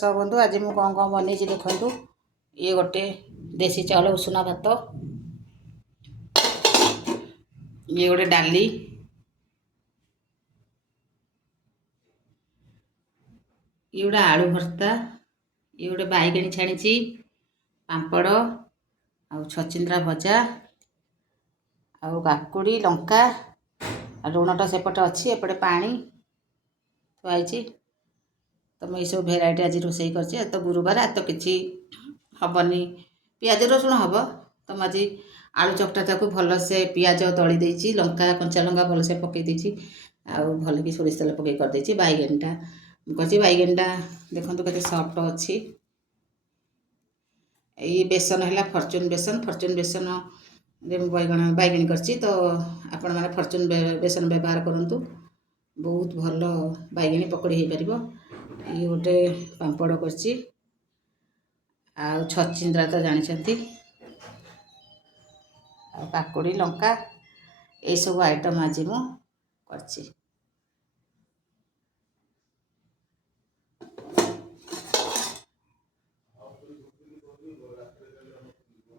सब बंधु आज मुझे कौन कौन बन देखु ये गोटे देसी चाउल उषुना भात ये गोटे डाली ये गोटे आलू भर्ता ये गोटे बैगणी छाणी पापड़ आ छचिंद्रा भजा आ काकुड़ी लंका लुणटा सेपटे अच्छी एपटे पानी थुआई तो मैं सब भेराइटी आज रोषे कर तो गुरुवार तो किसी हेनी पियाज रसुण हम तो मुझे आलू चकटा को भलसे पियाज दली देती लंका कंचा लंका भलसे पकई आउ भल कि सोरिष तेल पकई करदे बैगणीटा कर बैगणीटा देखो के सफ्ट अच्छी ये बेसन है फर्चून बेसन बैगण बैगणी करची तो आपण मैंने फर्चून बेसन व्यवहार करूँ बहुत भल बैगणी पकड़ी हो पार ये गोटे पापड़ करची आ छचिंद्रा तो जानते काकुड़ी लंका ये सब आइटम आज मु करची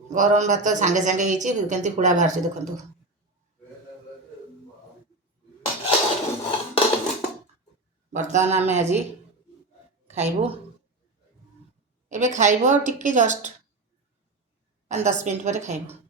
गरम भात सांगे सांगे होती हुड़ा बाहर देखु बर्तमान आम आज खाइबू एबे खाइबू टिके जस्ट 5-10 मिनट पर खाइबू।